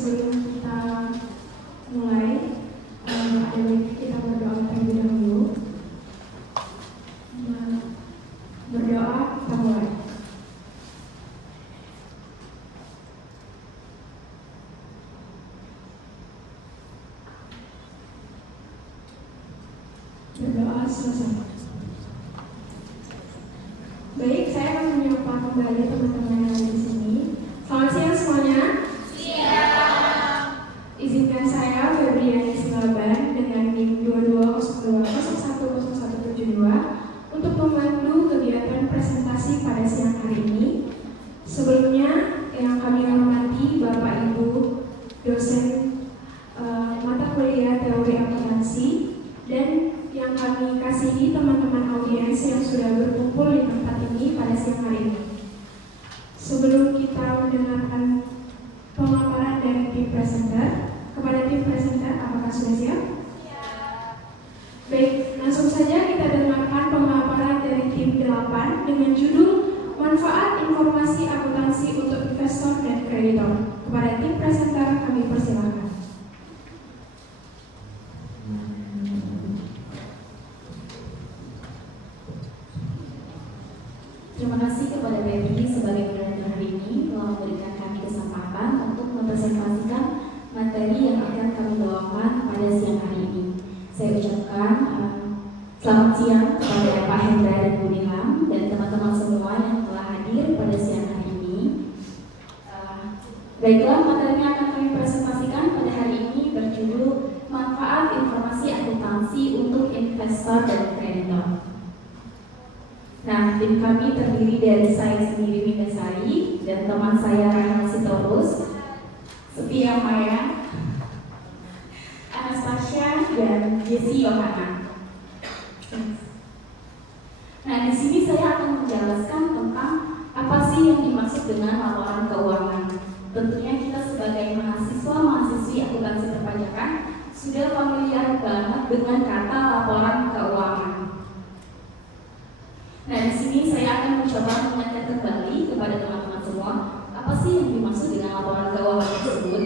Sebelum kita mulai, ada baiknya kita berdoa terlebih dahulu. Berdoa, kita mulai. Berdoa selesai. Baik, saya akan menyapa kembali teman-teman yang ada di sini. Selamat siang semuanya. Izinkan saya Febriani Silaban dengan NIM 2202010172 untuk memandu kegiatan presentasi pada siang hari ini. Sebelumnya, yang kami hormati Bapak Ibu dosen mata kuliah teori akuntansi dan yang kami kasihi teman-teman audiens yang sudah berkumpul di tempat ini pada siang hari ini. Sebelum kita mendengarkan pemaparan dari tim presenter, kepada tim presenter, apakah sudah siap? Ya. Baik, langsung saja kita dengarkan pemaparan dari tim 8 dengan judul Manfaat Informasi Akuntansi untuk Investor dan Kreditor. Kepada tim presenter kami persilakan. Terima kasih kepada Febri sebagai moderator hari ini telah memberikan kami kesempatan untuk mempresentasikan materi yang akan kami bawakan pada siang hari ini. Saya ucapkan selamat siang kepada Pak Hendra dan Bu Nilam dan teman-teman semua yang telah hadir pada siang hari ini. Baiklah, materi yang akan kami presentasikan pada hari ini berjudul Manfaat Informasi Akuntansi untuk Investor dan Kreditor. Nah, tim kami terdiri dari saya sendiri Mindasari dan teman saya Rahel Sitorus, Setia Maya, Anastasia dan Jessie Yohana. Nah, di sini saya akan menjelaskan tentang apa sih yang dimaksud dengan laporan keuangan. Tentunya kita sebagai mahasiswa-mahasiswi akuntansi perpajakan sudah familiar banget dengan kata laporan keuangan. Nah, di sini saya akan mencoba mengingatkan kembali kepada teman-teman semua apa sih yang dimaksud dengan laporan keuangan tersebut.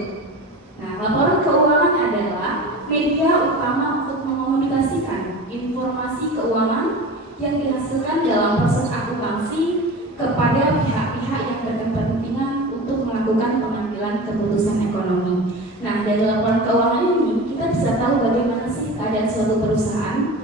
Nah, laporan keuangan adalah media utama untuk mengomunikasikan informasi keuangan yang dihasilkan dalam proses akuntansi kepada pihak-pihak yang berkepentingan untuk melakukan pengambilan keputusan ekonomi. Nah, dari laporan keuangan ini kita bisa tahu bagaimana sih keadaan suatu perusahaan.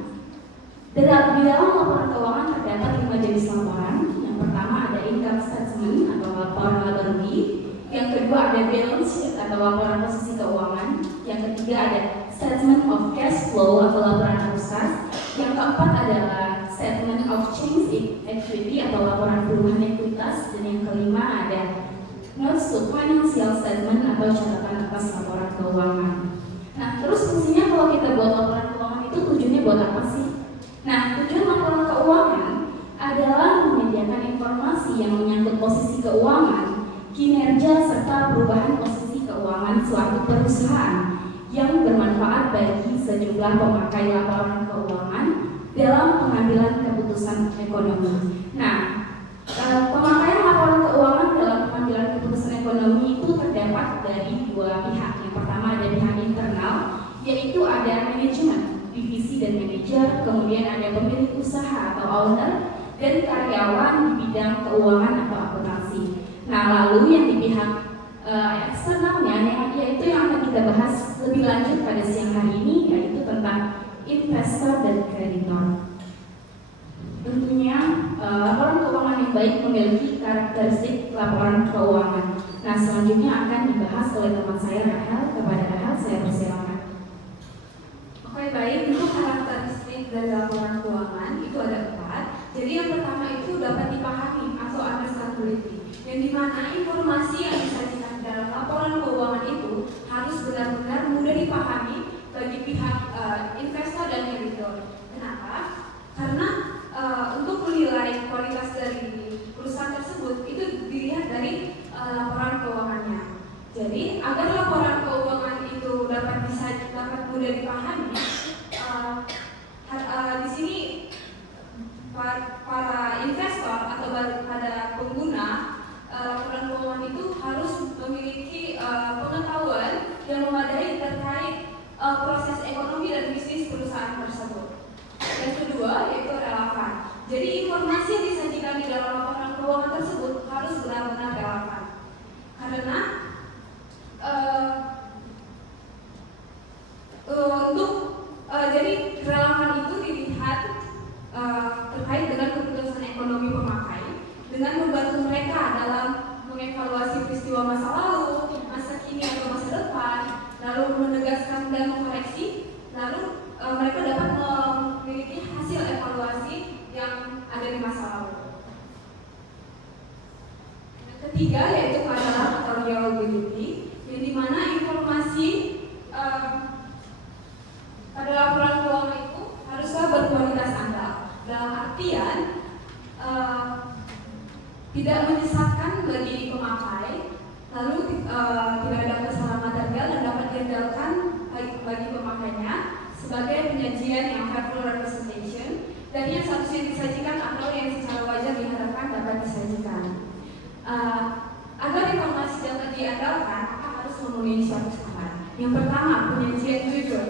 Di dalam laporan keuangan terdapat 5 jenis laporan. Yang pertama ada income statement atau laporan laba rugi. Yang kedua ada balance sheet atau laporan posisi keuangan. Yang ketiga ada statement of cash flow atau laporan arus kas. Yang keempat adalah statement of change in equity atau laporan perubahan ekuitas. Dan yang kelima ada notes to financial statement atau catatan atas laporan keuangan. Nah, terus fungsinya kalau kita buat laporan keuangan itu tujuannya buat apa sih? Nah, tujuan laporan keuangan adalah menyediakan informasi yang menyangkut posisi keuangan, kinerja, serta perubahan posisi keuangan suatu perusahaan yang bermanfaat bagi sejumlah pemakai laporan keuangan dalam pengambilan keputusan ekonomi. Nah, pemakaian laporan keuangan dalam pengambilan keputusan ekonomi itu terdapat dari dua pihak. Yang pertama ada pihak internal, yaitu ada manajemen, divisi dan manajer, kemudian ada pemilik usaha atau owner, dan karyawan di bidang keuangan atau akuntansi. Nah, lalu yang di pihak eksternalnya, yaitu yang akan kita bahas lebih lanjut pada siang hari ini, yaitu tentang investor dan kreditor. Tentunya laporan keuangan yang baik memiliki karakteristik laporan keuangan. Nah, selanjutnya akan dibahas oleh teman saya Rahel. Kepada Rahel saya persilakan. Oke, baik. Untuk karakteristik dari laporan keuangan itu ada 4. Jadi yang pertama itu dapat dipahami atau understandability, yang dimana informasi yang disajikan dalam laporan keuangan itu harus benar-benar mudah dipahami bagi pihak investor dan kreditor. Kenapa? Karena untuk menilai kualitas dari perusahaan tersebut itu dilihat dari laporan keuangannya. Jadi agar laporan keuangan itu dapat mudah dipahami, di sini para investor atau pada pengguna laporan keuangan itu harus peristiwa masa lalu, masa kini atau masa depan, lalu menegaskan dan mengkoreksi, lalu mereka dapat memiliki hasil evaluasi yang ada di masa lalu. Yang ketiga yaitu adalah accountability, yang dimana informasi pada laporan keuangan itu haruslah berkualitas andal. Dalam artian tidak menyesatkan bagi pemakai, lalu tidak ada kesalahan material dan dapat diandalkan bagi pemakainya sebagai penyajian yang faithful representation dari yang seharusnya disajikan atau yang secara wajar diharapkan dapat disajikan. Agar informasi dapat diandalkan, maka harus memenuhi suatu syarat. Yang pertama, penyajian jujur.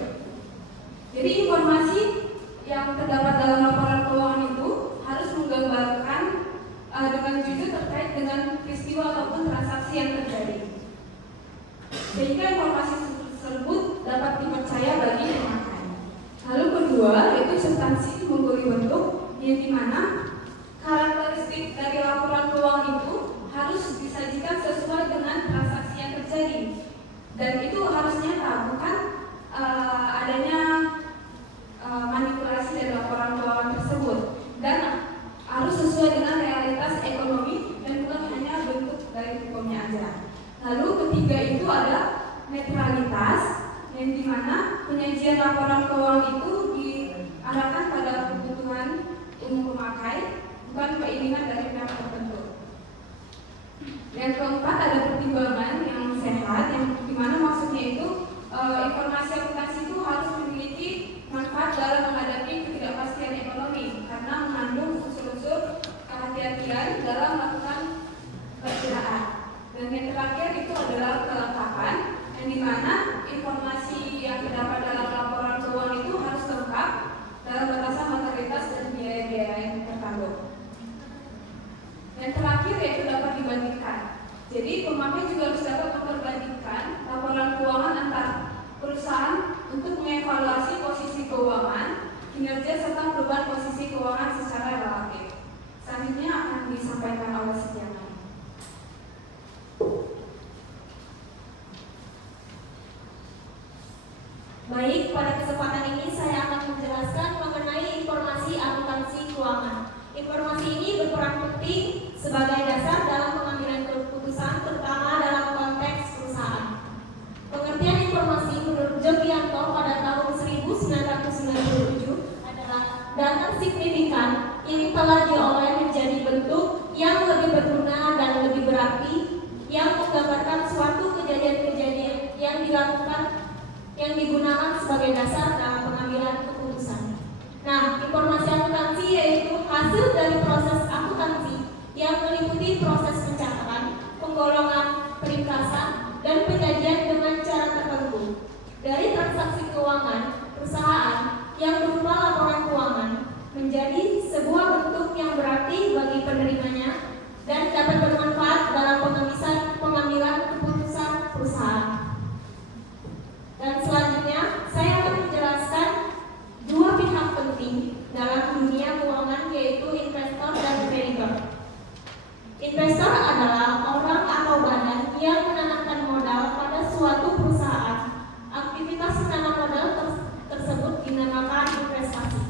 Jadi informasi yang terdapat dalam laporan keuangan itu harus menggambarkan dengan jujur terkait dengan peristiwa ataupun transaksi yang terjadi, sehingga informasi tersebut dapat dipercaya bagi pemakai. Lalu kedua yaitu substansi memberi bentuk, yang dimana karakteristik dari laporan keuangan itu harus disajikan sesuai dengan transaksi yang terjadi, dan itu harus nyata, bukan adanya manipulasi dari laporan keuangan tersebut, dan harus sesuai dengan realitas ekonomi dan bukan hanya bentuk dari hukumnya aja. Lalu ketiga itu ada netralitas, yang dimana penyajian laporan keuangan itu diarahkan pada kebutuhan umum pemakai, bukan keinginan dari pihak tertentu. Yang keempat ada pertimbangan yang sehat, yang dimana maksudnya itu informasi akuntansi itu harus memiliki manfaat dalam menghadapi ketidakpastian ekonomi karena mengandung unsur-unsur kehati-hatian dalam melakukan perkiraan. Dan yang terakhir itu adalah kelengkapan, yang dimana informasi yang terdapat dalam laporan keuangan itu harus lengkap dalam batasan materialitas dan biaya-biaya yang terkandung. Yang terakhir yaitu dapat dibandingkan. Jadi pemakai juga harus dapat memperbandingkan laporan keuangan antar perusahaan untuk mengevaluasi posisi keuangan, kinerja serta perubahan posisi keuangan secara relatif. Selanjutnya akan disampaikan oleh Setiana. Baik, pada kesempatan ini saya akan menjelaskan mengenai informasi akuntansi keuangan. Informasi ini berperan penting sebagai dasar dalam pengambilan keputusan, terutama dalam konteks perusahaan. Pengertian informasi menurut Jogianto pada tahun 1997 adalah data signifikan yang telah diolah menjadi bentuk yang lebih berguna dan lebih berarti, yang menggambarkan suatu kejadian-kejadian yang dilakukan yang digunakan sebagai dasar dalam pengambilan keputusan. Nah, informasi akuntansi yaitu hasil dari proses akuntansi yang meliputi proses pencatatan, penggolongan, peringkasan, dan penyajian dengan cara tertentu dari transaksi keuangan perusahaan yang berupa laporan keuangan menjadi sebuah bentuk yang berarti bagi penerimanya dan dapat bermanfaat dalam pengambilan keputusan perusahaan. Dan selanjutnya saya akan menjelaskan dua pihak penting dalam dunia keuangan, yaitu investor dan kreditor. Investor adalah orang atau badan yang menanamkan modal pada suatu perusahaan. Aktivitas menanam modal tersebut dinamakan investasi.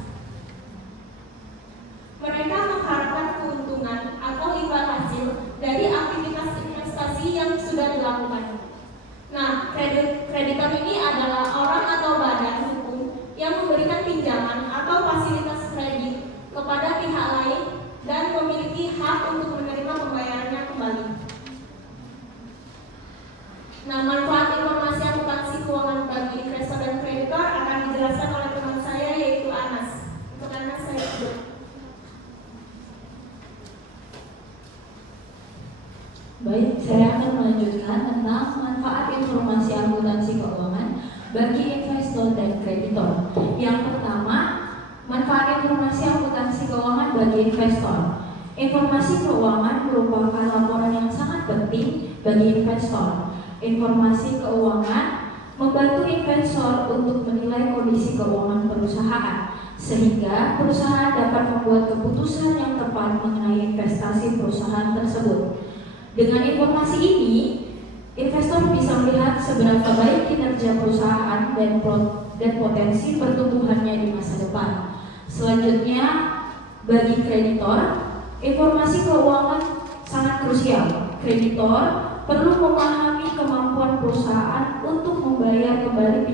Mereka mengharapkan keuntungan atau imbal hasil dari aktivitas investasi yang sudah dilakukan. Nah, kreditor ini adalah orang atau badan hukum yang memberikan pinjaman atau fasilitas kredit kepada pihak lain dan memiliki hak untuk menerima pembayarannya kembali. Nah, manfaat informasi akuntansi keuangan bagi investor dan kreditor akan dijelaskan oleh teman saya, yaitu Anas. Untuk Anas saya sebut. Baik, saya akan melanjutkan tentang manfaat informasi akuntansi keuangan bagi investor dan kreditor. Yang pertama, manfaat informasi akuntansi keuangan bagi investor. Informasi keuangan merupakan laporan yang sangat penting bagi investor. Informasi keuangan membantu investor untuk menilai kondisi keuangan perusahaan, sehingga perusahaan dapat membuat keputusan yang tepat mengenai investasi perusahaan tersebut. Dengan informasi ini, kerja perusahaan dan potensi pertumbuhannya di masa depan. Selanjutnya, bagi kreditor, informasi keuangan sangat krusial. Kreditor perlu memahami kemampuan perusahaan untuk membayar kembali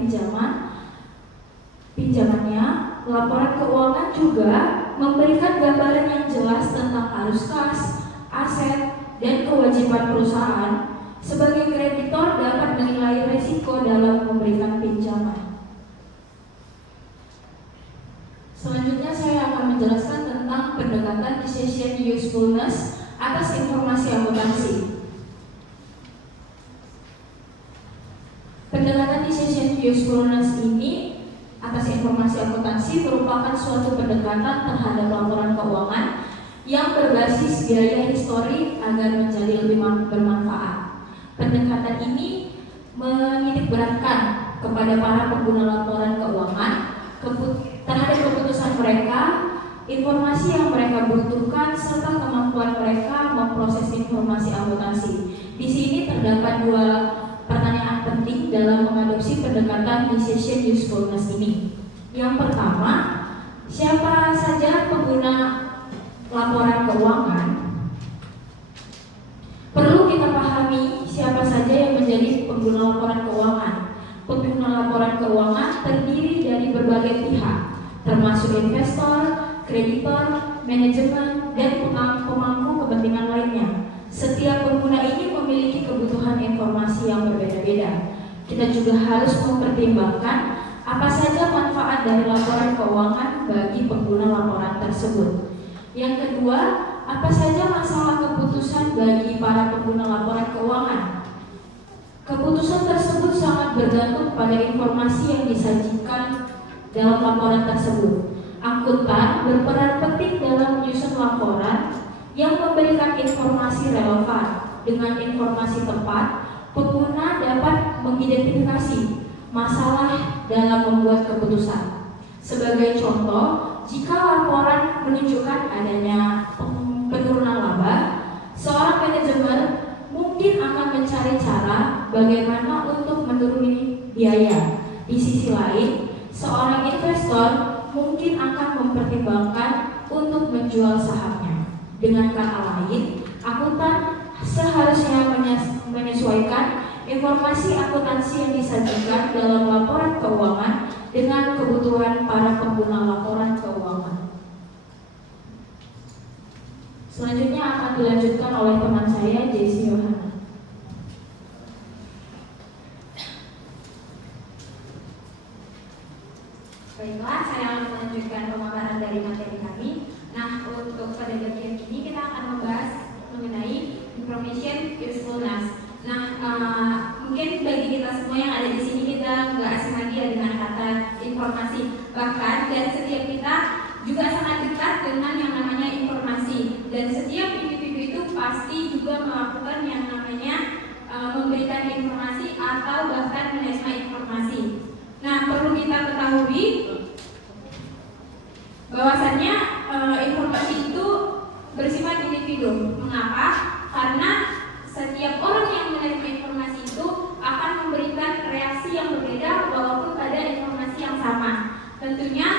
pinjamannya. Laporan keuangan juga memberikan gambaran yang jelas tentang arus kas, aset, dan kewajiban perusahaan. Sebagai kreditor dapat menilai risiko dalam memberikan pinjaman. Selanjutnya saya akan menjelaskan tentang pendekatan decision usefulness atas informasi akuntansi. Pendekatan decision usefulness ini atas informasi akuntansi merupakan suatu pendekatan terhadap laporan keuangan yang berbasis biaya histori agar menjadi lebih bermanfaat. Pendekatan ini menitikberatkan kepada para pengguna laporan keuangan terhadap keputusan mereka, informasi yang mereka butuhkan, serta kemampuan mereka memproses informasi akuntansi. Di sini terdapat dua pertanyaan penting dalam mengadopsi pendekatan decision usefulness ini. Yang pertama, siapa saja pengguna laporan keuangan? Perlu kita pahami siapa saja yang menjadi pengguna laporan keuangan. Pengguna laporan keuangan terdiri dari berbagai pihak, termasuk investor, kreditor, manajemen, dan pemangku kepentingan lainnya. Setiap pengguna ini memiliki kebutuhan informasi yang berbeda-beda. Kita juga harus mempertimbangkan apa saja manfaat dari laporan keuangan bagi pengguna laporan tersebut. Yang kedua, apa saja masalah keputusan bagi para pengguna laporan keuangan. Keputusan tersebut sangat bergantung pada informasi yang disajikan dalam laporan tersebut. Akuntan berperan penting dalam menyusun laporan yang memberikan informasi relevan. Dengan informasi tepat, pengguna dapat mengidentifikasi masalah dalam membuat keputusan. Sebagai contoh, jika laporan menunjukkan adanya penurunan laba, seorang manajemen mungkin akan mencari cara bagaimana untuk menuruni biaya. Di sisi lain, seorang investor mungkin akan mempertimbangkan untuk menjual sahamnya. Dengan kata lain, akuntan seharusnya menyesuaikan informasi akuntansi yang disajikan dalam laporan keuangan dengan kebutuhan para pengguna laporan keuangan. Selanjutnya akan dilanjutkan oleh teman saya, Jesse Yohana. Baiklah, saya akan melanjutkan pemaparan dari materi kami. Nah, untuk pada bagian ini kita akan membahas mengenai information usefulness. Nah, mungkin bagi kita semua yang ada di sini kita nggak asing lagi ya dengan kata informasi. Bahkan dan setiap kita juga sangat dekat dengan yang namanya informasi. Dan setiap individu itu pasti juga melakukan yang namanya memberikan informasi atau bahkan menerima informasi. Nah, perlu kita ketahui bahwasannya informasi itu bersifat individu. Mengapa? Karena setiap orang yang menerima informasi itu akan memberikan reaksi yang berbeda walaupun pada informasi yang sama. Tentunya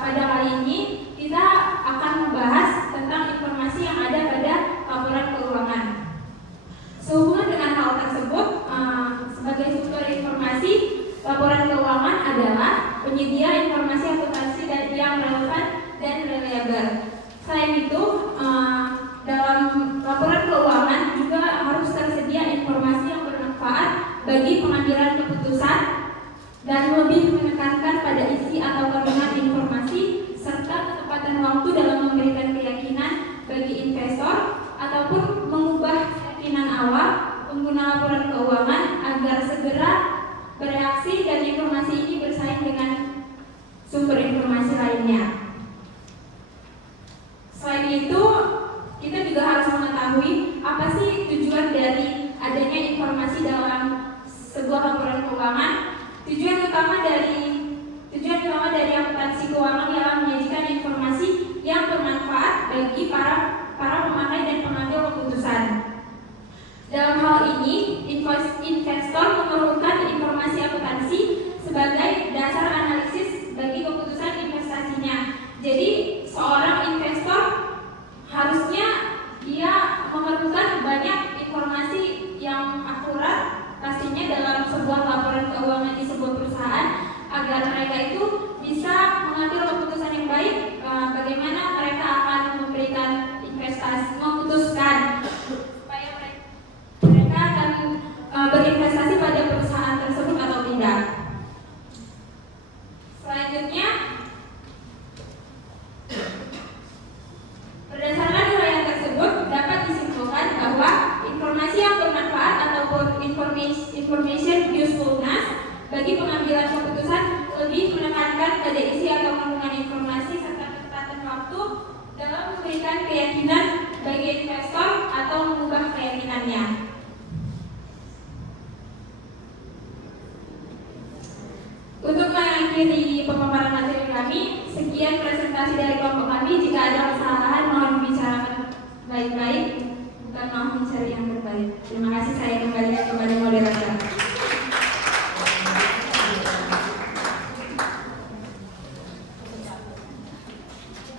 pada kali ini kita akan membahas tentang informasi yang ada pada laporan keuangan. Sehubungan dengan hal tersebut, sebagai sumber informasi, laporan keuangan adalah penyedia informasi akuntansi yang relevan dan reliable. Selain itu, dalam laporan keuangan juga harus tersedia informasi yang bermanfaat bagi pengambilan keputusan dan lebih menekankan pada isi atau kandungan informasi serta ketepatan waktu dalam memberikan keyakinan bagi investor ataupun mengubah keyakinan awal pengguna laporan keuangan agar segera bereaksi dan informasi ini bersaing dengan sumber informasi lainnya. Selain itu, kita juga harus mengetahui apa sih tujuan dari adanya informasi dalam sebuah laporan keuangan. Tujuan utama dari akuntansi keuangan ialah menyajikan informasi yang bermanfaat bagi para pemakai dan pengambil keputusan. Dalam hal ini, investor memerlukan informasi akuntansi di dalam sebuah laporan keuangan di sebuah perusahaan agar mereka itu bisa mengambil keputusan yang baik bagaimana mereka akan memberikan investasi, memutuskan supaya mereka akan berinvestasi pada perusahaan tersebut atau tidak. Selanjutnya, berdasarkan uraian tersebut dapat disimpulkan bahwa informasi yang bermanfaat ataupun information usefulness bagi pengambilan keputusan lebih menekankan pada isi atau kandungan informasi serta ketepatan waktu dalam memberikan keyakinan bagi investor atau mengubah keyakinannya. Untuk mengakhiri pemaparan materi kami, sekian presentasi dari kelompok kami. Jika ada kesalahan mohon dibicarakan baik-baik, bukan mau mencari yang terbaik. Terima kasih, saya kembalikan kepada moderator.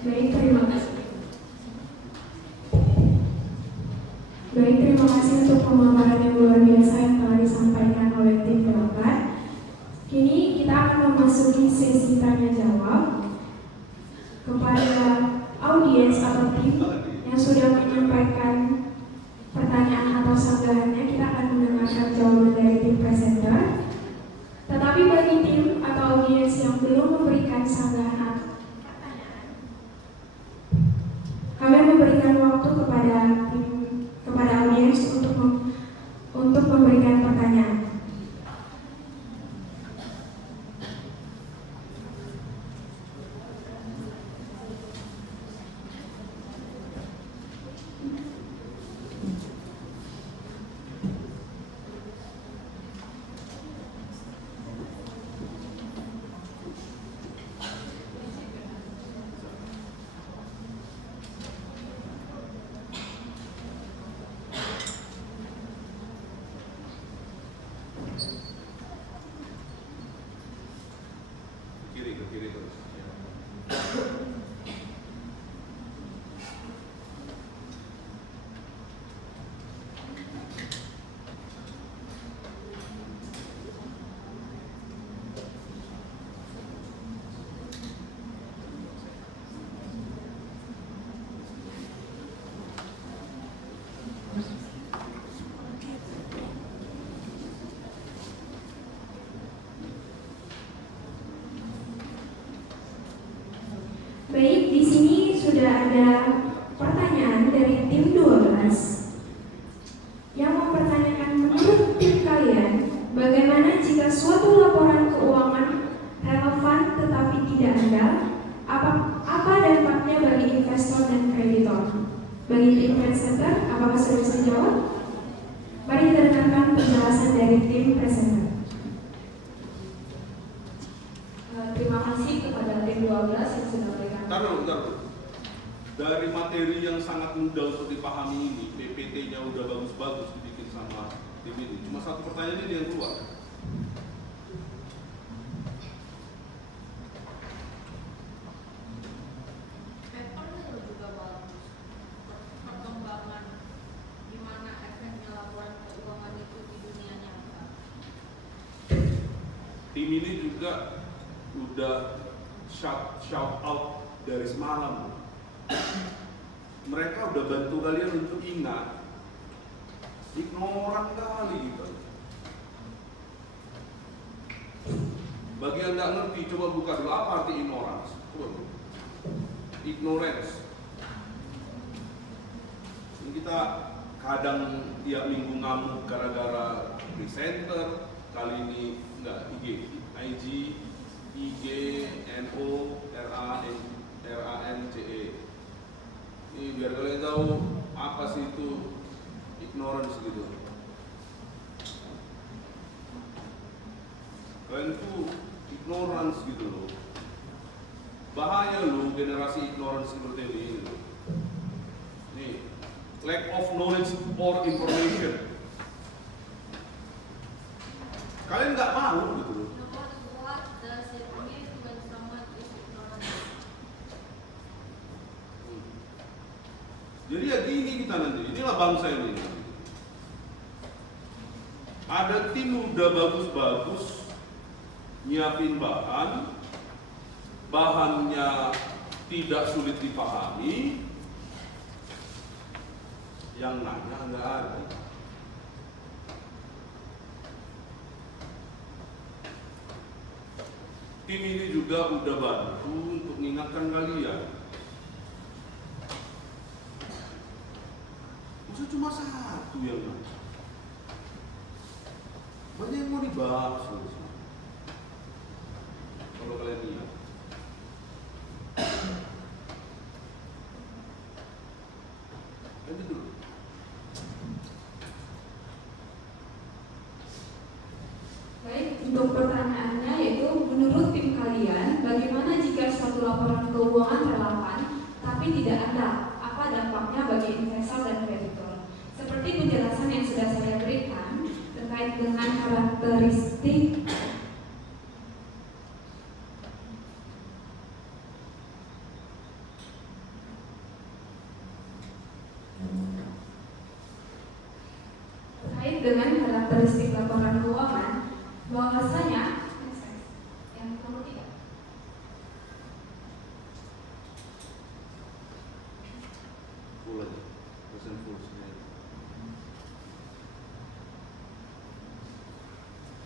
Baik, terima kasih. Terima kasih untuk pemaparan yang luar biasa yang telah disampaikan oleh tim pendapat. Kini kita akan memasuki sesi tanya jawab. Kepada audiens atau tim yang sudah menyampaikan pertanyaan atau sanggahannya, kita akan mendengarkan jawaban dari tim presenter. Tetapi bagi tim atau audiens yang belum memberikan sanggahan atau pertanyaan, kami memberikan waktu kepada audiens untuk memberikan pertanyaan. Ke kiri terus. Baik, di sini sudah ada pertanyaan dari tim 12 yang mempertanyakan, menurut tim kalian, bagaimana jika suatu laporan keuangan relevan tetapi tidak andal? Apa dampaknya bagi investor dan kreditor? Bagi tim presenter, apakah sudah bisa jawab? Mari kita dengarkan penjelasan dari tim presenter. Terima kasih kepada tim 12 yang sudah memberikan. Bentar dulu. Dari materi yang sangat mudah untuk dipahami ini, PPT-nya udah bagus-bagus dibikin sama tim ini. Cuma satu pertanyaan ini yang keluar. Papernya juga bagus. Perkembangan gimana efeknya laporan keuangan itu di dunia nyata. Tim ini juga udah shout out dari semalam. Mereka udah bantu kalian untuk ingat. Ignoran kali gitu. Bagi yang nggak ngerti, coba buka dulu apa arti ignorance. Coba dulu. Ignorance. Ini kita kadang tiap minggu ngamuk gara-gara presenter. Kali ini enggak IG, NO, RANCE. Ini biar kalian tahu apa sih itu ignorance gitu. Kalian tuh ignorance gitu loh. Bahaya loh generasi ignorance seperti ini. Nih, lack of knowledge or information. Kalian nggak mau gitu loh. What does it mean when someone is ignorant? Jadi ya gini kita nanti, inilah bangsa ini. ada tim udah bagus-bagus nyiapin bahannya tidak sulit dipahami, yang nanya nggak ada. Tim ini juga udah bantu untuk mengingatkan kalian. Masa cuma satu yang nanya? Banyak yang mau dibahas kalau kalian lihat. Lanjut dulu. Baik, untuk pertanyaannya yaitu menurut tim kalian, bagaimana jika suatu laporan keuangan relevan tapi tidak ada? Apa dampaknya bagi investor dan kreditor? Seperti penjelasan yang sudah saya berikan terkait dengan karakteristik laporan keuangan, bahwasanya yang nomor 3. Full aja, present full sendiri.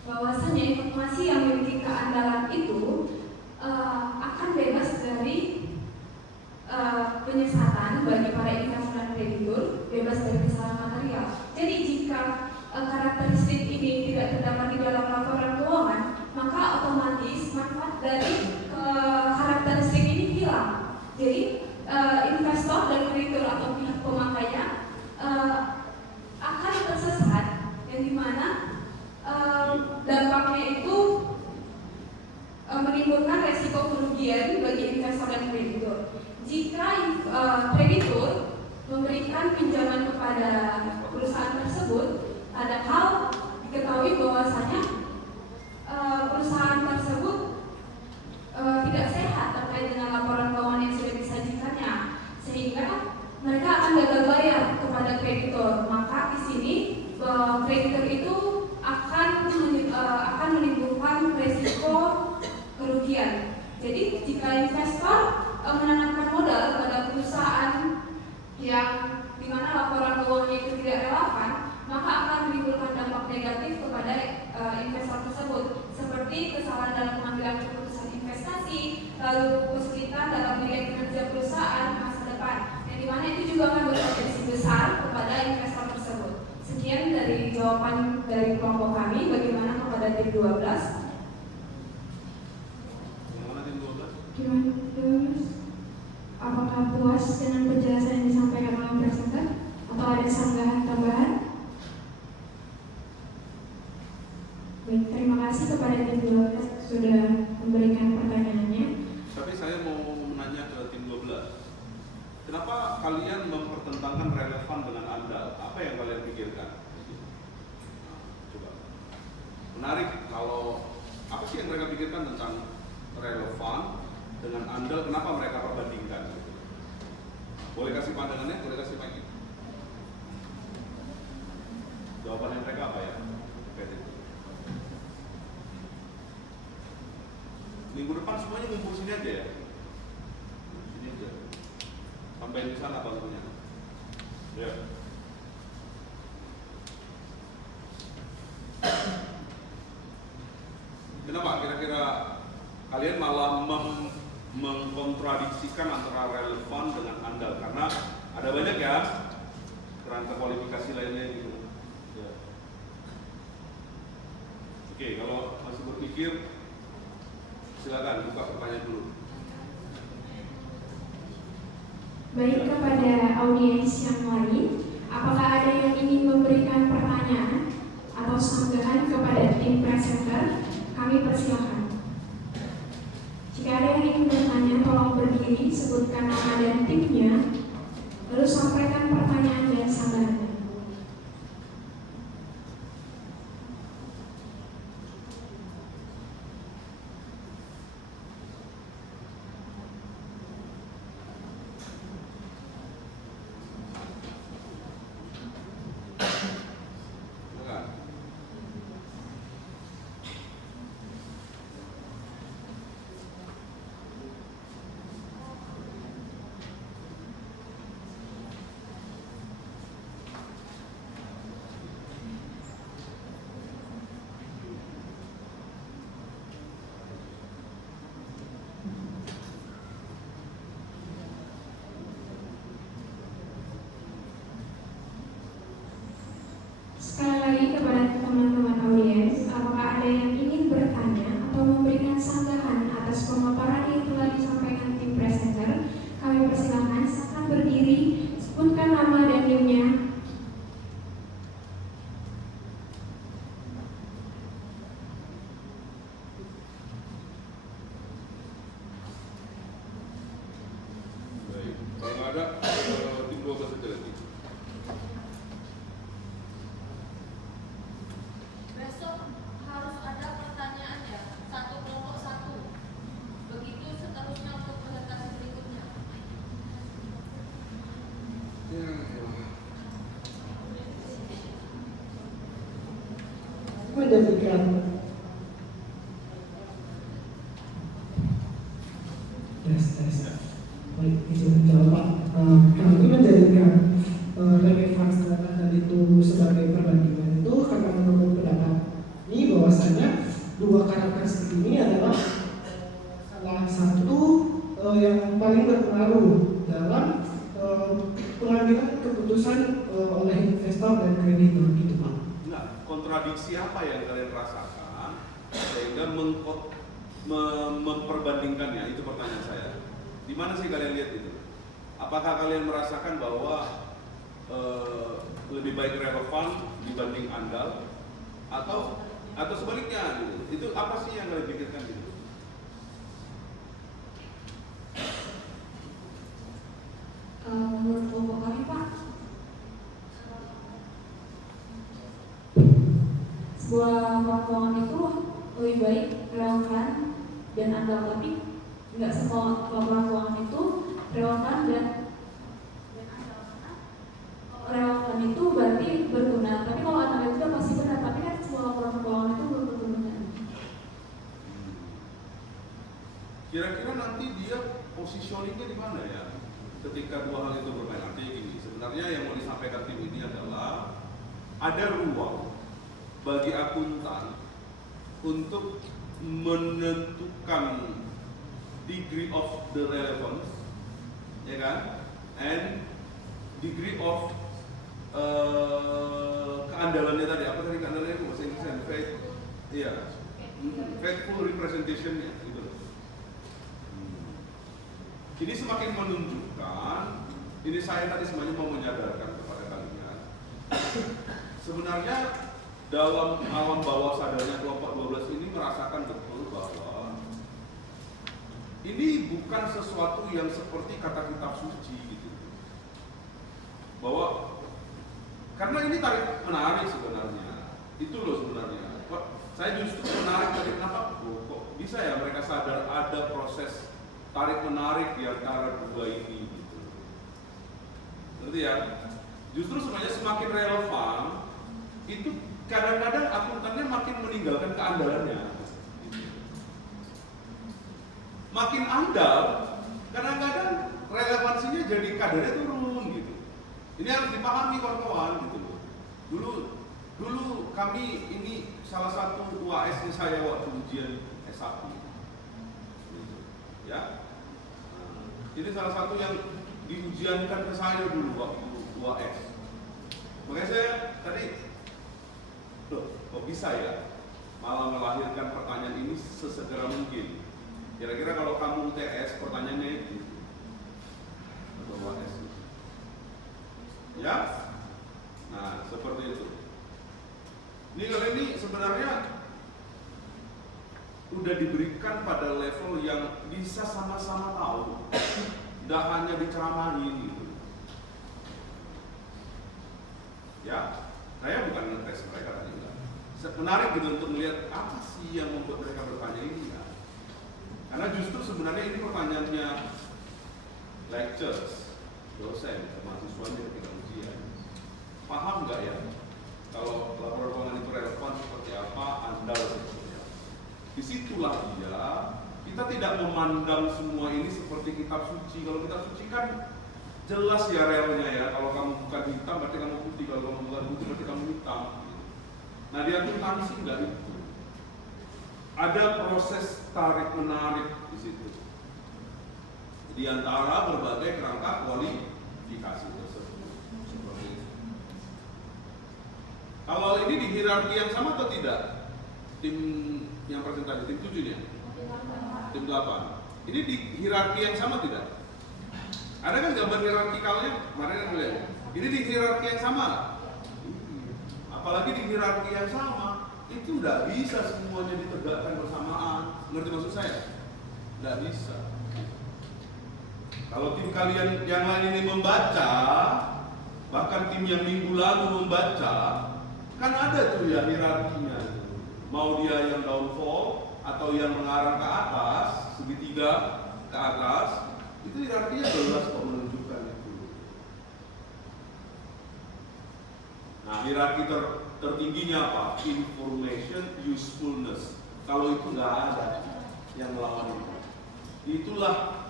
Bahwasanya informasi yang memiliki keandalan itu akan bebas dari penyesatan bagi para investor dan kreditur, bebas dari kesalahan material. Jadi jika karakteristik ini tidak terdapat di dalam laporan keuangan, maka otomatis manfaat dari karakteristik ini hilang. Jadi investor dan kreditur atau pihak pemakainya akan tersesat, yang dimana dampaknya itu menimbulkan resiko kerugian bagi investor dan kreditur. Jika kreditur memberikan pinjaman kepada perusahaan tersebut, padahal diketahui bahwasanya perusahaan tersebut tidak sehat terkait dengan laporan keuangan yang sudah disajikannya, sehingga mereka akan gagal bayar kepada kreditor. Maka di sini kreditor itu akan menimbulkan resiko kerugian. Jadi jika investor menanamkan modal pada perusahaan yang dimana laporan keuangannya itu tidak relevan, maka akan menimbulkan dampak negatif kepada investor tersebut, seperti kesalahan dalam pengambilan keputusan investasi, lalu kesulitan dalam melihat kinerja perusahaan masa depan, yang dimana itu juga akan berpotensi besar kepada investor tersebut. Sekian dari jawaban dari kelompok kami. Bagaimana kepada tim 12? Gimana terus? Apakah puas dengan penjelasan yang disampaikan oleh presenter atau ada sanggahan tambahan? Baik, terima kasih kepada tim 12 sudah memberikan pertanyaannya. Tapi saya mau menanya ke tim 12. Kenapa kalian mempertentangkan relevan dengan andal? Apa yang kalian pikirkan? Nah, coba. Menarik kalau apa sih yang mereka pikirkan tentang relevan dengan andal, kenapa mereka perbandingkan? Boleh kasih pandangannya, boleh kasih mic. Jawabannya mereka apa ya? Minggu depan semuanya ngumpul sini aja ya. Sini aja. Sampai di sana bangkunya. Ya. Kenapa kira-kira kalian malah mengkontradiksikan antara relevan dengan andal? Karena ada banyak ya kerangka kualifikasi lainnya gitu. Ya. Oke, kalau masih berpikir silakan buka pertanyaan dulu. Baik, kepada audiens yang lain, apakah ada yang ingin memberikan pertanyaan atau sanggahan kepada tim presenter? Kami persilahkan. Jika ada yang ingin bertanya, tolong berdiri, sebutkan nama dan timnya, lalu sampaikan pertanyaan dan sanggahannya. menjadikan baik, izin menjawab Pak. Kami menjadikan relevans data tadi itu sebagai perbandingan itu karena menurut pendapat ini bahwasanya dua karakteristik ini adalah salah satu yang paling berpengaruh dalam pengambilan keputusan oleh investor dan kreditor gitu Pak. Nah, kontradiksi apa yang kalian rasakan sehingga memperbandingkannya? Itu pertanyaan saya. Di mana sih kalian lihat itu? Apakah kalian merasakan bahwa lebih baik relevan dibanding andal atau sebaliknya gitu? Itu apa sih yang kalian pikirkan gitu? Menurut kelompok kami Pak, sebuah laporan keuangan itu lebih baik relevan dan andal, tapi nggak semua laporan keuangan itu relevan dan andal. Relevan itu berarti berguna, tapi kalau andal itu udah pasti benar, tapi kan semua laporan keuangan itu belum tentu benar. Kira-kira nanti dia positioningnya di mana ya? Ketika dua hal itu bermain, artinya gini, sebenarnya yang mau disampaikan tim ini adalah ada ruang bagi akuntan untuk menentukan degree of the relevance, ya kan, and degree of keandalannya tadi. Apa tadi keandalannya itu bahasa Inggrisnya? Faithful representation-nya gitu. Ini semakin menunjukkan, ini saya tadi sebenarnya mau menyadarkan kepada kalian, sebenarnya dalam alam bawah sadarnya kelompok 12 ini merasakan betul bahwa ini bukan sesuatu yang seperti kata kitab suci gitu. Bahwa karena ini tarik menarik sebenarnya, itu loh sebenarnya. Saya justru menarik tadi, kenapa? Kok bisa ya mereka sadar ada proses tarik menarik di antara dua ini gitu. Ngerti ya? Justru sebenarnya semakin relevan itu kadang-kadang akuntannya makin meninggalkan keandalannya. Makin andal, kadang-kadang relevansinya jadi kadarnya turun gitu. Ini harus dipahami kawan-kawan gitu loh. Dulu kami ini salah satu UAS saya waktu ujian S1. Ya. Ini salah satu yang diujiankan ke saya dulu waktu 2S. Makanya saya tadi, kok bisa ya malah melahirkan pertanyaan ini sesegera mungkin. Kira-kira kalau kamu UTS pertanyaannya itu atau 2S. Ya? Nah, seperti itu. Ini kali ini sebenarnya udah diberikan pada level yang bisa sama-sama tahu, tidak hanya diceramahin gitu. Ya, saya bukan ngetes mereka tadi enggak. Menarik gitu untuk melihat apa sih yang membuat mereka bertanya ini ya. Karena justru sebenarnya ini pertanyaannya lectures, dosen, mahasiswanya ketika ujian. Paham nggak ya kalau laporan keuangan itu relevan seperti apa, andal seperti apa? Disitulah dia, kita tidak memandang semua ini seperti kitab suci. Kalau kitab suci kan jelas ya realnya ya. Kalau kamu bukan hitam berarti kamu putih, kalau kamu bukan putih berarti kamu hitam. Nah di akuntansi enggak itu. Ada proses tarik menarik di situ. Di antara berbagai kerangka kualifikasi tersebut. Seperti itu. Kalau ini di hierarki yang sama atau tidak? Tim yang presentasi, tim 7 nya? Tim 8. Ini di hierarki yang sama tidak? Ada kan gambar hierarkikalnya? Kemarin yang lihat. Ini di hierarki yang sama? Apalagi di hierarki yang sama, itu tidak bisa semuanya ditegakkan bersamaan. Ngerti maksud saya? Tidak bisa. Kalau tim kalian yang lain ini membaca, bahkan tim yang minggu lalu membaca, kan ada tuh ya hierarkinya. Mau dia yang downfall atau yang mengarah ke atas, segitiga ke atas, itu hierarkinya jelas kok menunjukkan itu. Nah, hierarki tertingginya apa? Information usefulness. Kalau itu nggak ada yang melawan itu, itulah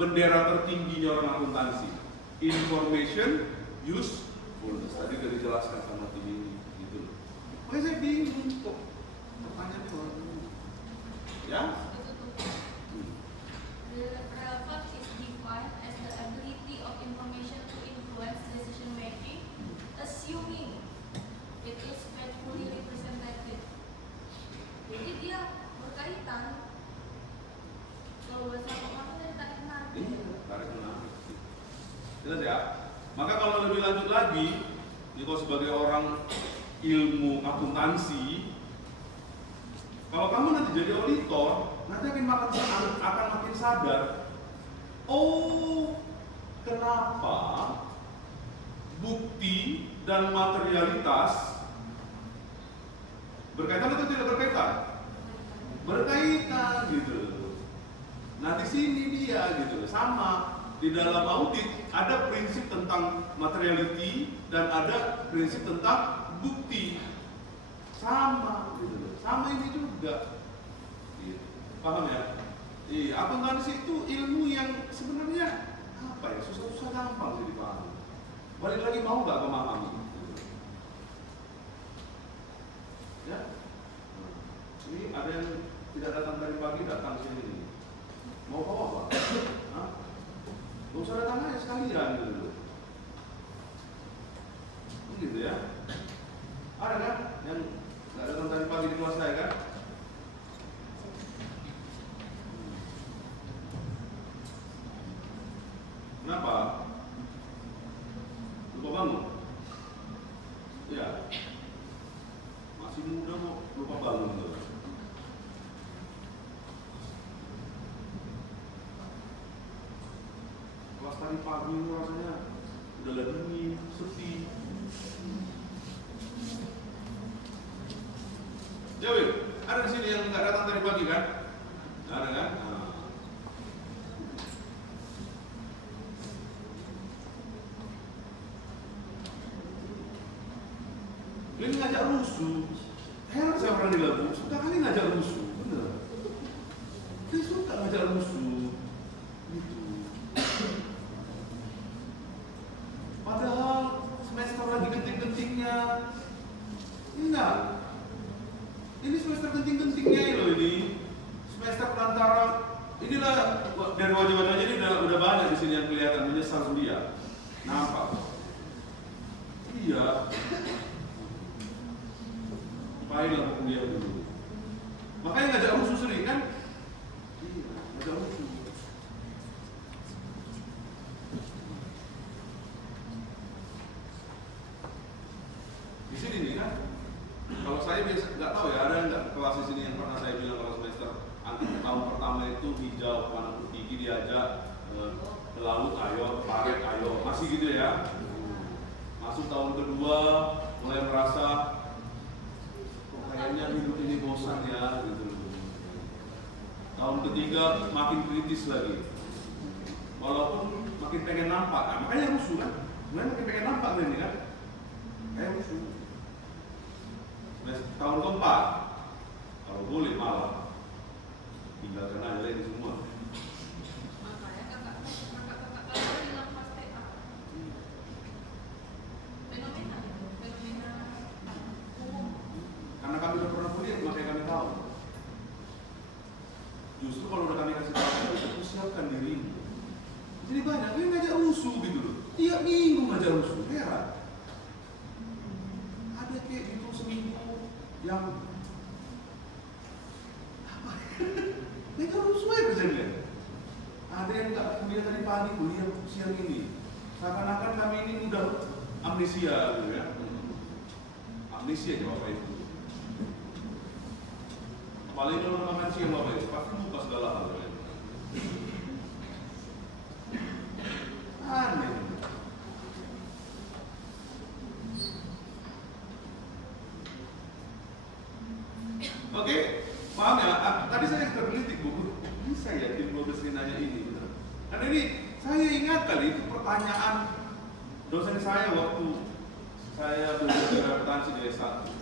bendera tertingginya orang akuntansi. Information usefulness. Tadi udah dijelaskan sama tim ini, gitu. Makanya saya bingung kok pertanyaan itu. Ya? Relevant is defined as the ability of information to influence decision making, assuming it is faithfully represented. Jadi dia berkaitan. Kalau bahasa pemakai dari tarik menarik. Iya, tarik menarik. Jelas ya? Maka kalau lebih lanjut lagi, ini kalau sebagai orang ilmu akuntansi, kalau kamu nanti jadi auditor, nanti akan makin sadar. Oh, kenapa bukti dan materialitas berkaitan atau tidak berkaitan? Berkaitan gitu. Nah di sini dia gitu, sama di dalam audit ada prinsip tentang materiality dan ada prinsip tentang bukti, sama gitu, sama ini juga. Gitu. Paham ya? Akuntansi itu ilmu yang sebenarnya apa ya, susah-susah gampang sih dipahami. Balik lagi mau nggak memahami? Gitu. Ya, ini ada yang tidak datang dari pagi, datang sini. Mau bawa apa? Hah? Gak usah datang aja sekalian gitu. Gitu ya. Ada kan yang nggak datang dari pagi di kelas saya kan? Kenapa? Lupa bangun? Ya. Masih muda mau lupa bangun tuh. Kelas tadi pagi itu rasanya udah dingin, sepi. Jawab, ada di sini yang nggak datang dari pagi kan? Nggak ada kan? Nah. Ini ngajak rusuh. Heran saya orang di Lampung, suka kali ngajak rusuh, bener. Dia suka ngajak rusuh, gitu. Padahal semester lagi genting-gentingnya. Enggak. Ini semester genting-gentingnya loh ini. Semester antara inilah dari wajah-wajahnya ini udah banyak di sini yang kelihatan menyesal dia. Nampak? Iya. Baiklah kuliah dulu. Makanya ngajak rusuh sering kan? Iya, ngajak rusuh. Di sini nih kan, kalau saya biasa nggak tahu ya, ada nggak kelas di sini yang pernah saya bilang kalau semester tahun pertama itu hijau, warna putih, diajak ke laut, ayo, paret, ayo, masih gitu ya. Masuk tahun kedua, mulai merasa kayaknya hidup ini bosan ya, gitu. Tahun ketiga makin kritis lagi, walaupun makin pengen nampak, nah, makanya rusuh kan, makin pengen nampak ini kan, kayak rusuh. Tahun keempat, kalau boleh malah tinggalkan aja ini semua. Makanya kakak bilang pasti fenomena umum. Karena kami udah pernah kuliah, makanya kami tahu. Justru kalau udah kami kasih tahu, kita siapkan dirimu. Jadi banyak yang ngajak rusuh gitu loh. Tiap minggu ngajak rusuh, heran. Ada kayak gitu seminggu yang apa ya? Ngajak rusuh aja kerjanya. Ada yang nggak kuliah tadi pagi, kuliah siang ini. Seakan-akan kami ini udah amnesia gitu ya. Amnesia jawab itu. Paling kalau makan siang apa itu, pasti lupa segala hal ya. Aneh. Oke, paham ya? Tadi saya tergelitik Bu. Bisa ya tim Robes nanya ini benar. Karena ini saya ingat kali itu pertanyaan dosen saya waktu saya belajar akuntansi dari S1.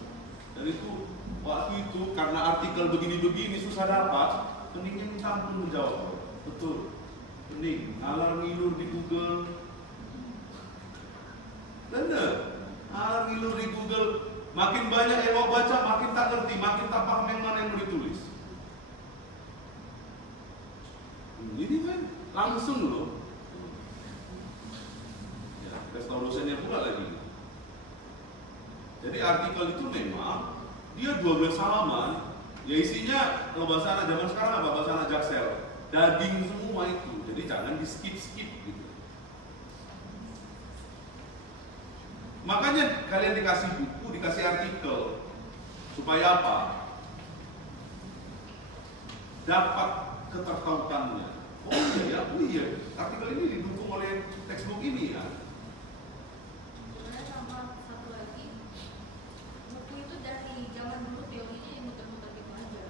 Dan itu waktu itu karena artikel begini-begini susah dapat, peningnya minta ampun menjawab. Betul. Pening, ngalor ngilur di Google. Bener, ngalor ngilur di Google. Makin banyak yang mau baca, makin tak ngerti, makin tak paham yang mana yang mau ditulis. Ini kan langsung loh. Ya, kasih tahu dosennya pula lagi. Jadi artikel itu memang dia 12 halaman, ya isinya kalau bahasa anak zaman sekarang apa, bahasa anak Jaksel, daging semua itu. Jadi jangan di skip gitu. Makanya kalian dikasih buku, dikasih artikel supaya apa? Dapat ketertautannya. Oh iya, artikel ini didukung oleh textbook ini ya. Sebenarnya sama satu lagi, buku itu dari zaman dulu teorinya yang muter-muter gitu aja.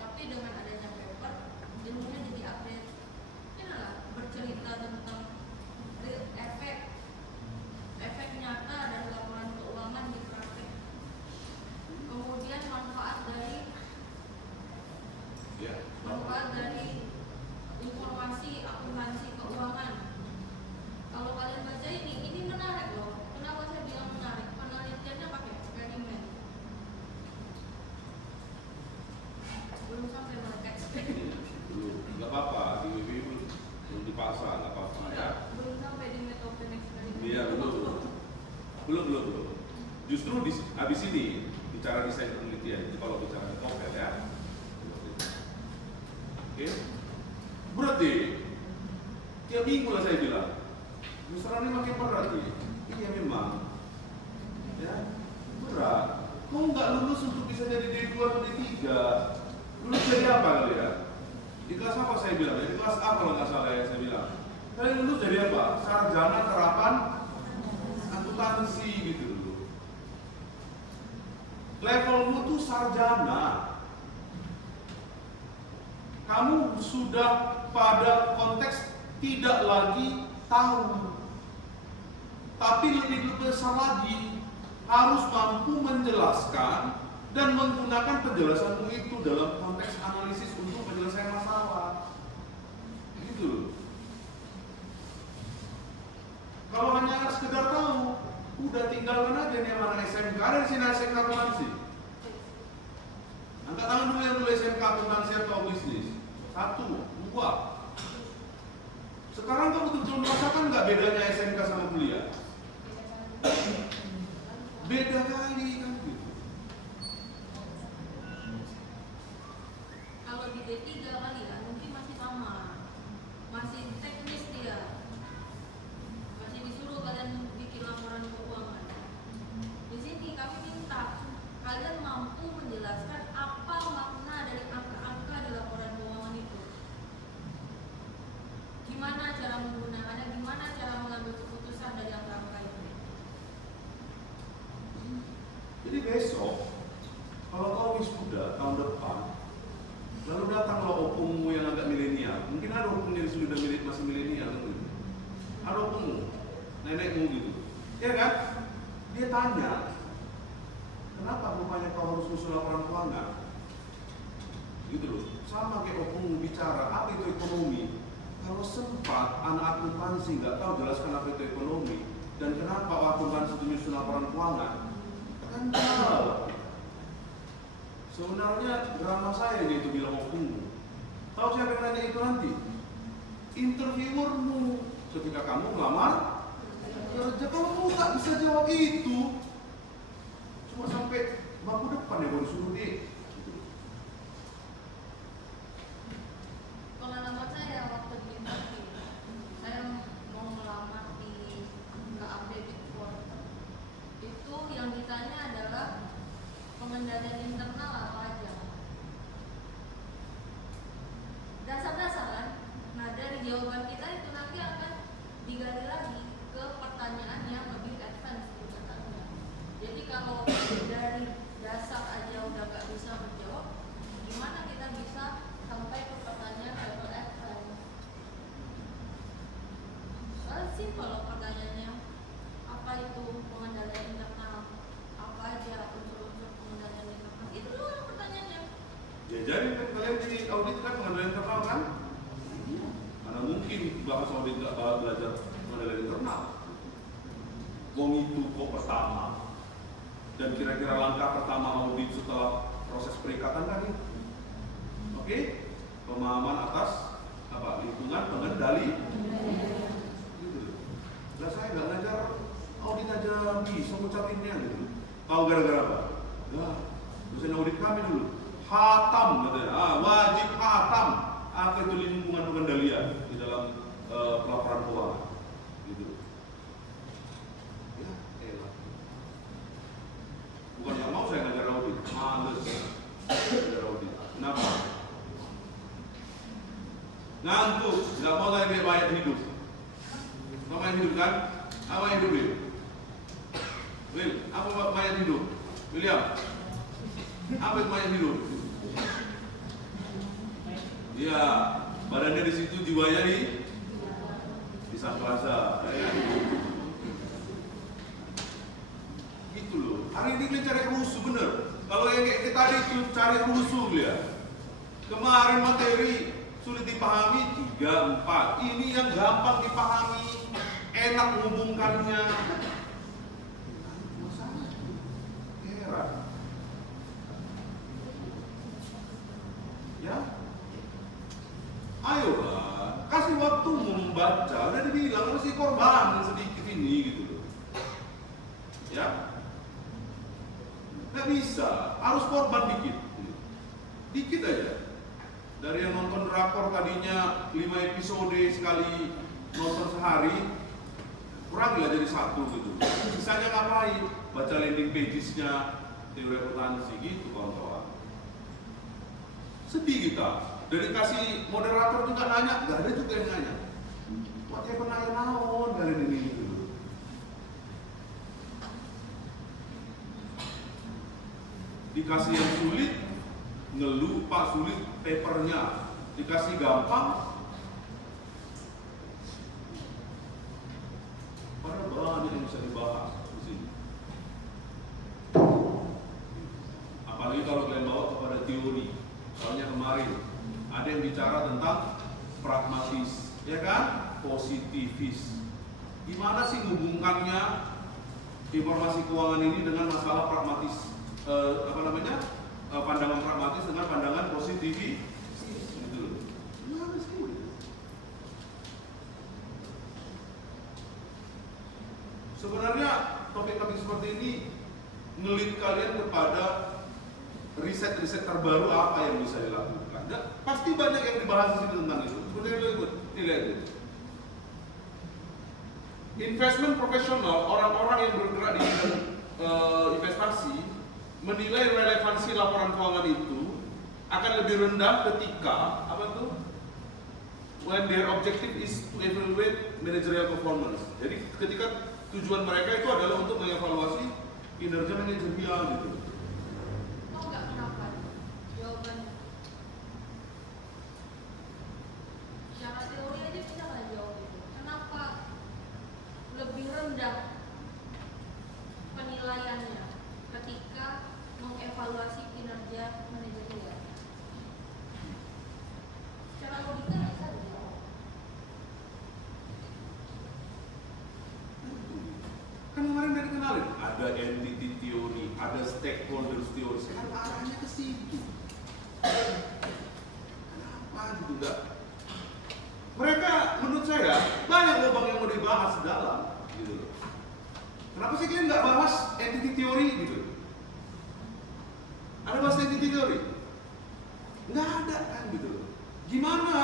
Tapi dengan adanya paper, ilmunya jadi update. Inilah bercerita tentang efek nyata dari laporan keuangan di praktek. Kemudian manfaat dari informasi akuntansi keuangan. Kalau kalian baca ini menarik loh. Kenapa saya bilang menarik? Penelitiannya pakai eksperimen. Belum sampai mereka eksperimen. Belum, nggak apa-apa, di WB belum dipaksa, nggak apa-apa ya. Belum sampai di metode eksperimen. Iya, belum. Justru habis ini bicara desain penelitian itu kalau bicara di novel ya. Oke, berarti tiap minggu lah saya bilang, misalnya ini makin berat nih. Iya memang, ya berat. Kau nggak lulus untuk bisa jadi D2 atau D3, lulus jadi apa kalian? Di kelas apa saya bilang? Di kelas A kalau nggak salah ya saya bilang. Kalian lulus jadi apa? Sarjana terapan akuntansi gitu dulu. Levelmu tuh sarjana. Kamu sudah pada konteks tidak lagi tahu, tapi lebih besar lagi harus mampu menjelaskan dan menggunakan penjelasanmu itu dalam konteks analisis untuk penyelesaian masalah. Gitu. Kalau hanya sekedar tahu, udah tinggalkan aja nih yang mana SMK. Ada di sini SMK akuntansi. Angkat tangan dulu yang dulu SMK akuntansi atau bisnis. 1, 2. Sekarang kamu betul-betul merasakan nggak bedanya SMK sama kuliah? Beda kali kan gitu. Kalau di D3 kali ya, mungkin masih sama. Masih teknis dia. Masih disuruh kalian bikin laporan keuangan. Di sini kami minta kalian mampu menjelaskan apa makna dari angka-angka di laporan keuangan itu. Gimana cara menggunakannya, gimana cara mengambil keputusan dari angka-angka itu. Jadi besok kalau kau wisuda tahun depan, lalu datanglah opungmu yang agak milenial. Mungkin ada opung yang sudah masih milenial kan gitu. Ada opungmu, nenekmu gitu. Ya kan? Dia tanya, kenapa rupanya kau harus usul laporan keuangan? Gitu loh. Sama kayak opungmu bicara, apa itu ekonomi? Kalau sempat anak akuntansi nggak tahu jelaskan apa itu ekonomi dan kenapa akuntansi itu nyusun laporan keuangan, kan tahu. Sebenarnya drama saya ini itu bilang opungmu. Tahu siapa yang nanya itu nanti? Interviewermu ketika kamu melamar kerja. Kalau kamu tak bisa jawab itu, cuma sampai bangku depan ya baru suruh dia. Pengalaman saya waktu di interview, saya mau melamar di KAB Big Four. Itu yang ditanya adalah pengendalian internal apa aja. Dasar-dasaran. Nah dari jawaban kita itu nanti akan digali lagi ke pertanyaan yang lebih advance katanya. Jadi kalau dari dasar aja udah Ya jadi kan kalian di audit kan pengendalian internal kan? Karena mungkin bahas audit nggak belajar pengendalian internal. Wong itu kok pertama. Dan kira-kira langkah pertama audit setelah proses perikatan tadi. Oke? Pemahaman atas apa? Lingkungan pengendali. Gitu. Lah saya nggak ngajar audit aja bisa ngucapinnya gitu. Tahu gara-gara apa? Nah, dosen audit kami dulu hatam katanya, wajib hatam apa itu lingkungan pengendalian di dalam pelaporan keuangan gitu. Ya, elah. Bukan nggak mau saya ngajar audit, males ngajar audit. Kenapa? Ngantuk, nggak mau saya lihat mayat hidup. Apa mayat hidup kan? Apa yang hidup ini? Will, apa mayat hidup? William, apa itu mayat hidup? Iya, badannya di situ, jiwanya di Sang Plaza. Gitu loh. Hari ini kita cari rusuh bener. Kalau yang kayak kita tadi itu cari rusuh ya. Kemarin materi sulit dipahami 3, 4. Ini yang gampang dipahami, enak menghubungkannya. Heran. Ya, ayolah, kasih waktu membaca. Udah dibilang masih korban sedikit ini gitu loh. Ya, nggak bisa, harus korban dikit, dikit aja. Dari yang nonton drakor tadinya 5 episode sekali nonton sehari, kurangilah jadi 1 gitu. Sisanya ngapain? Baca landing pages-nya, teori akuntansi gitu kawan-kawan. Sedih kita. Dari kasih moderator juga nanya, gak ada juga yang nanya. Pakai penanya naon dari ini dulu. Dikasih yang sulit, ngeluh Pak sulit papernya. Dikasih gampang, padahal banyak yang bisa dibahas di sini. Apalagi kalau kalian bawa kepada teori. Soalnya kemarin ada yang bicara tentang pragmatis, ya kan? Positivis. Gimana sih hubungkannya informasi keuangan ini dengan masalah pragmatis? Pandangan pragmatis dengan pandangan positivis. Gitu. Gimana sih? Sebenarnya topik-topik seperti ini ngelit kalian kepada riset-riset terbaru apa yang bisa dilakukan. Nah, pasti banyak yang dibahas di sini tentang itu. Seperti itu, lihat itu. Investment profesional, orang-orang yang bergerak di investasi, menilai relevansi laporan keuangan itu akan lebih rendah ketika apa tuh? When their objective is to evaluate managerial performance. Jadi ketika tujuan mereka itu adalah untuk mengevaluasi kinerja manajerial gitu. Jawabannya secara teori aja bisa nggak jawab itu? Kenapa lebih rendah penilaiannya ketika mengevaluasi kinerja manajerial? Secara logika bisa dijawab. Kan kemarin udah dikenalin, ada entity theory, ada stakeholders theory. Sekarang arahnya ke situ. Kenapa gitu enggak? Mereka menurut saya banyak lubang yang mau dibahas dalam gitu loh. Kenapa sih kalian nggak bahas entity theory gitu? Ada bahas entity theory? Nggak ada kan gitu loh. Gimana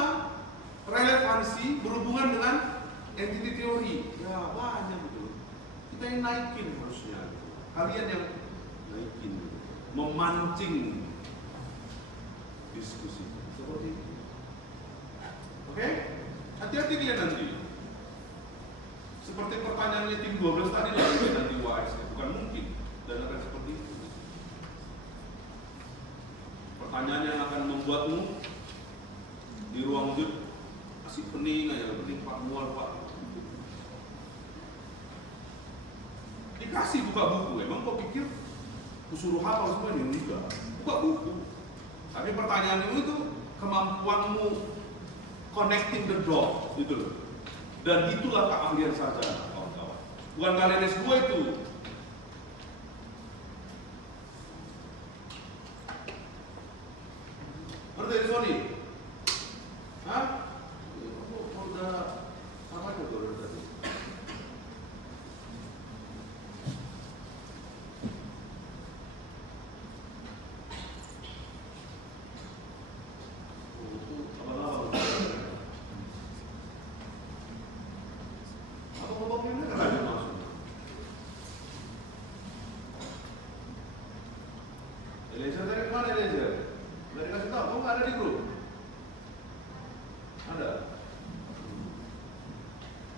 relevansi berhubungan dengan entity theory? Ya banyak gitu loh. Kita yang naikin harusnya. Kalian yang naikin, gitu. Memancing diskusi seperti itu. Oke? Hati-hati dia nanti. Seperti pertanyaannya tim 12 tadi lah nanti wise, bukan mungkin dan akan seperti itu. Pertanyaan yang akan membuatmu di ruang wujud masih pening aja, pening Pak Mual Pak. Dikasih buka buku, emang kau pikir kusuruh hafal semua ini? Enggak. Buka buku. Tapi pertanyaanmu itu kemampuanmu connecting the dot gitu loh. Dan itulah keahlian sarjana, kawan-kawan. Bukan kalian S2 itu. Ngerti Sony? Hah? Udah sama aja tuh dari tadi. Eliezer dari mana Eliezer? Dari kasih tahu, kok nggak ada di grup? Ada.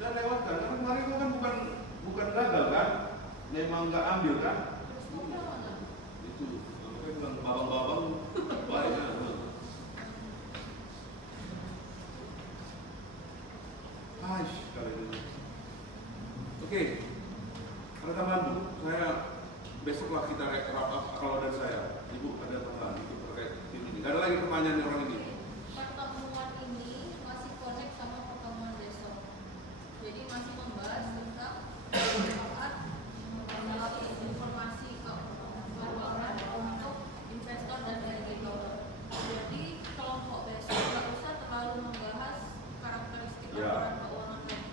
Dan lewatkan, karena kemarin kau kan bukan gagal kan? Memang nggak ambil kan? Itu, makanya bukan babang-babang baik kan? Aish, kali ini. Oke, ada tambahan Bu, saya besoklah kita wrap up kalau dari saya. Ibu ada tambahan itu terkait tim ini. Gak ada lagi pertanyaan orang ini. Pertemuan ini masih connect sama pertemuan besok. Jadi masih membahas tentang manfaat mendapat informasi keuangan untuk investor dan kreditor. Jadi kelompok besok nggak usah terlalu membahas karakteristik laporan keuangan lagi.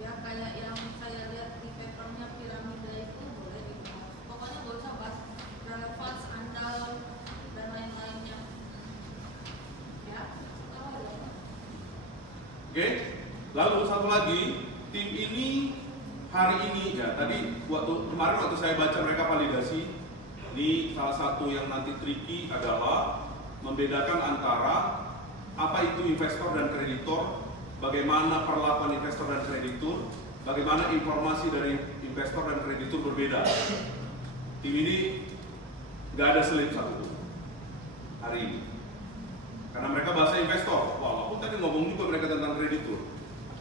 Ya kayak yang saya lihat di papernya piramida itu boleh dibahas. Pokoknya nggak usah bahas relevans, andal, dan lain-lainnya. Ya. Oke, lalu satu lagi, tim ini hari ini ya tadi kemarin waktu saya baca mereka validasi, ini salah satu yang nanti tricky adalah membedakan antara apa itu investor dan kreditor, bagaimana perlakuan investor dan kreditur, bagaimana informasi dari investor dan kreditur berbeda. Tim ini nggak ada selip satu hari ini, karena mereka bahasa investor. Walaupun tadi ngomong juga mereka tentang kreditur,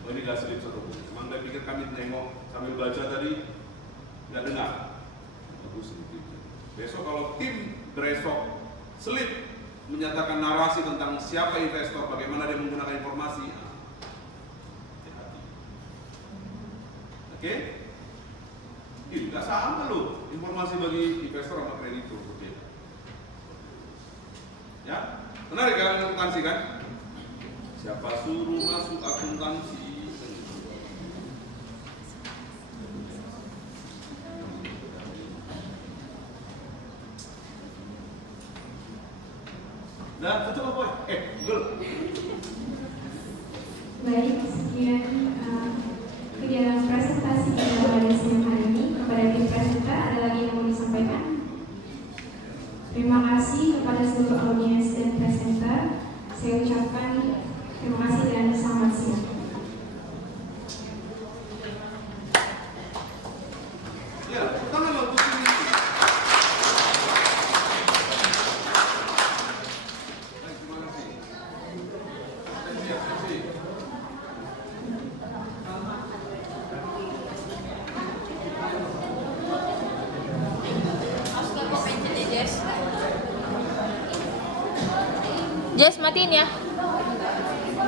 oh ini nggak selip satu. Emang saya pikir kami nengok sambil baca tadi nggak dengar. Bagus itu. Besok kalau tim besok selip menyatakan narasi tentang siapa investor, bagaimana dia menggunakan informasi. Hati-hati. Oke? Ini nggak sama loh informasi bagi investor sama kreditur berbeda. Ya, menarik kan akuntansi kan? Siapa suruh masuk akuntansi? Nah, betul boy. Betul. Baik, sekian kegiatan presentasi kita pada siang hari ini. Kepada tim presenter, ada lagi yang mau disampaikan? Terima kasih kepada seluruh audiens dan presenter. Saya ucapkan terima kasih dan selamat siang. Ya, pertama waktu ini. Baik, terima kasih. Siap, siap. Jess, matiin ya.